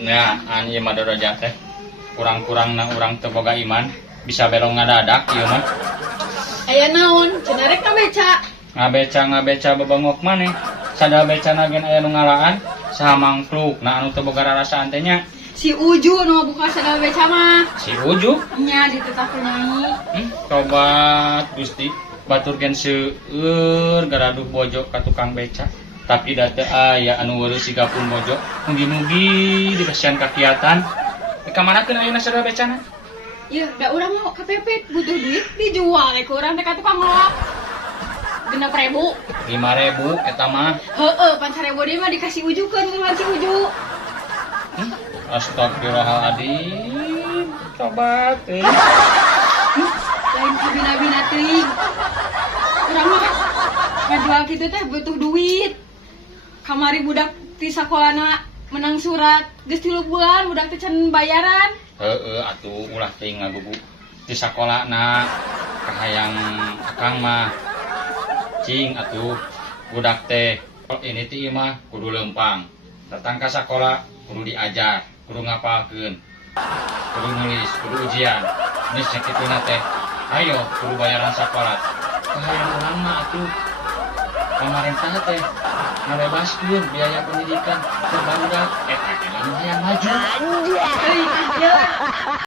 Nah, ieu mah doroja teh. Kurang-kurang na urang teu boga iman, bisa belong ngadadak ieu mah. Aya naon? Cenah rek ngabeca. Ngabeca bebengok maneh. Sada becana gen aya nu ngalaan, saha mangkluk na anu teu boga rarasaan teh nya. Si Uju nu buka sadaya beca mah. Si Uju? Nya ditetap penyanyi. Tobat Gusti, batur gen seueur garaduh bojo ka tukang beca. Tapi da teu aya anu weureuh siga pun bojo, mugi-mugi dikasihan kakiatan. Ka manakeun ayeuna sadaya becana? Ieu, da urang mau kepepet butuh duit dijual ke urang teh ka tukang loak. 6.000. 5.000 eta mah. Heeh, pan 1.000 deui mah dikasih ujukeun bulan si Uju. Astagfirullahaladzim. Tobat teh. Lain kabina-bina teuing. Urang mah ngajual kitu teh butuh duit. Kamari budak ti sakolana menang surat geus 3 bulan budak teh can bayaran. Heeh atuh ulah teuing ngagugu. Di sakolana kahayang akang mah cing atuh budak teh ini teh mah kudu lempang. Datang ka sakola kudu diajar, kudu ngapalkeun, kudu nulis, kudu ujian. Ini sakituna teh ayo kudu bayaran sakola. Kahayang urang mah atuh pamarentah teh ngabebaskeun biaya pendidikan keur barudak eta teh hayang maju. Euy,